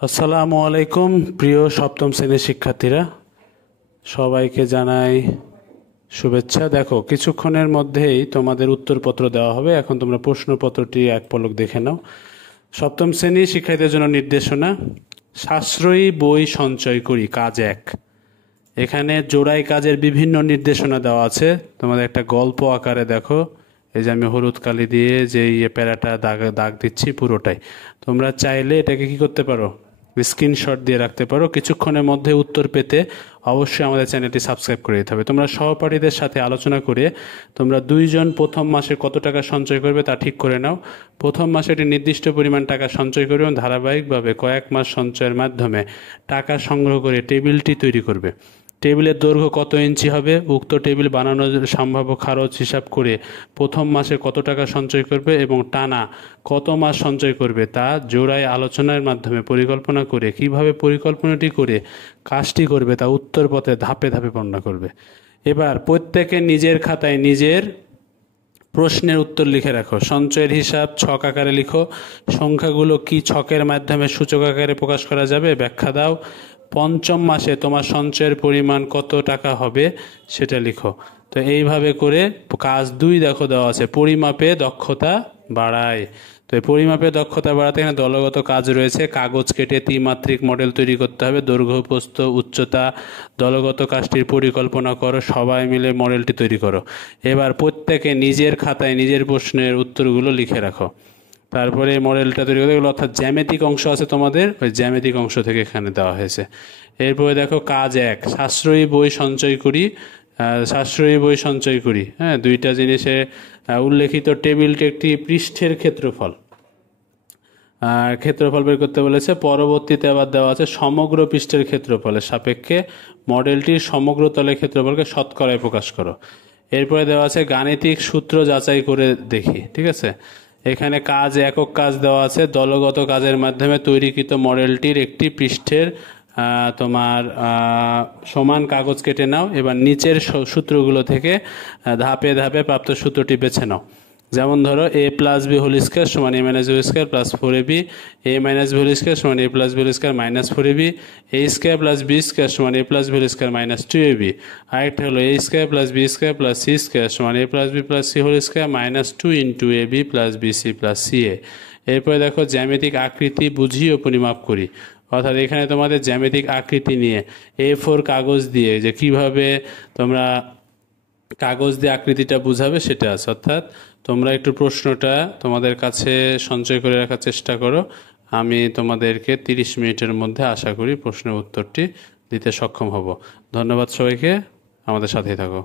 আসসালামু আলাইকুম প্রিয় সপ্তম শ্রেণীর শিক্ষার্থীরা, সবাইকে জানাই শুভেচ্ছা। দেখো, কিছুক্ষণের মধ্যেই তোমাদের উত্তরপত্র দেওয়া হবে। এখন তোমরা প্রশ্নপত্রটি এক পলক দেখে নাও। সপ্তম শ্রেণীর শিক্ষার্থীদের জন্য নির্দেশনা: সাশ্রয়ী বই সঞ্চয় করি, কাজ 1। এখানে জোড়াই কাজের বিভিন্ন নির্দেশনা দেওয়া আছে। তোমাদের একটা গল্প আকারে দেখো, এই যে আমি হলুদ কালি দিয়ে যে প্যারাটা দাগ দিচ্ছি পুরোটাই। তোমরা চাইলে এটাকে কি করতে পারো, স্ক্রিনশট দিয়ে রাখতে পারো। কিছুক্ষণের মধ্যে উত্তর পেতে অবশ্যই আমাদের চ্যানেলটি সাবস্ক্রাইব করে দিতে হবে। তোমরা সহপাঠীদের সাথে আলোচনা করে তোমরা 2 জন প্রথম মাসে কত টাকা সঞ্চয় করবে তা ঠিক করে নাও। প্রথম মাসে একটি নির্দিষ্ট পরিমাণ টাকা সঞ্চয় করবে এবং ধারাবাহিকভাবে কয়েক মাস সঞ্চয়ের মাধ্যমে টাকা সংগ্রহ করে টেবিলটি তৈরি করবে। টেবিলের দৈর্ঘ্য কত ইঞ্চি হবে, উক্ত টেবিল বানানোর সম্ভাব্য খরচ হিসাব করে প্রথম মাসে কত টাকা সঞ্চয় করবে এবং টানা কত মাস সঞ্চয় করবে তা জোড়ায় আলোচনার মাধ্যমে পরিকল্পনা করে কিভাবে পরিকল্পনাটি করে কাজটি করবে তা উত্তরপত্রে ধাপে ধাপে বর্ণনা করবে। এবার প্রত্যেকে নিজের খাতায় নিজের প্রশ্নের উত্তর লিখে রাখো। সঞ্চয়ের হিসাব ছক আকারে লিখো। সংখ্যাগুলো কি ছকের মাধ্যমে সূচক আকারে প্রকাশ করা যাবে? ব্যাখ্যা দাও। পঞ্চম মাসে তোমার সঞ্চয়ের পরিমাণ কত টাকা হবে সেটা লিখো। তো এইভাবে করে কাজ 2 দেখো দেওয়া আছে, পরিমাপে দক্ষতা বাড়ায়। তো এই পরিমাপে দক্ষতা বাড়াতে এখানে দলগত কাজ রয়েছে। কাগজ কেটে ত্রিমাত্রিক মডেল তৈরি করতে হবে। দৈর্ঘ্য, প্রস্থ, উচ্চতা, দলগত কাজটির পরিকল্পনা করো, সবাই মিলে মডেলটি তৈরি করো। এবার প্রত্যেকে নিজের খাতায় নিজের প্রশ্নের উত্তরগুলো লিখে রাখো। তারপরে মডেলটা তৈরি করতে গেলে, অর্থাৎ জ্যামিতিক অংশ আছে তোমাদের, ওই জ্যামিতিক অংশ থেকে এখানে দেওয়া হয়েছে। এরপরে দেখো কাজ 1, সাশ্রয়ী বই সঞ্চয় করি। সাশ্রয়ী বই সঞ্চয় করি, হ্যাঁ, 2টা জিনিসে উল্লেখিত টেবিলটি একটি পৃষ্ঠের ক্ষেত্রফল বের করতে বলেছে। পরবর্তীতে আবার দেওয়া আছে সমগ্র পৃষ্ঠের ক্ষেত্রফলের সাপেক্ষে মডেলটির সমগ্র তলের ক্ষেত্রফলকে শতকরায় প্রকাশ করো। এরপরে দেওয়া আছে গাণিতিক সূত্র যাচাই করে দেখি। ঠিক আছে, এখানে কাজ একক কাজ দেওয়া আছে। দলগত কাজের মাধ্যমে তৈরিকৃত মডেলটির একটি পৃষ্ঠের তোমার সমান কাগজ কেটে নাও। এবার নিচের সূত্রগুলো থেকে ধাপে ধাপে প্রাপ্ত সূত্রটি বেছে নাও। যেমন ধরো, a + b হোল স্কয়ার সমান a - b square plus 4ab, a - b whole square সমান a + b whole square minus 4ab, a square plus b square সমান a + b whole square minus 2ab। আরেকটা হলো a square plus b square plus c square সমান a + b plus c whole square minus 2 into ab plus bc plus ca। এরপরে দেখো জ্যামিতিক আকৃতি বুঝি ও পরিমাপ করি। অর্থাৎ এখানে তোমাদের জ্যামিতিক আকৃতি নিয়ে A4 কাগজ দিয়ে যে কিভাবে তোমরা কাগজ দিয়ে আকৃতিটা বুঝাবে সেটা আছে। অর্থাৎ তোমরা একটু প্রশ্নটা তোমাদের কাছে সঞ্চয় করে রাখার চেষ্টা করো। আমি তোমাদেরকে 30 মিনিটের মধ্যে আশা করি প্রশ্নের উত্তরটি দিতে সক্ষম হব। ধন্যবাদ সবাইকে, আমাদের সাথেই থাকো।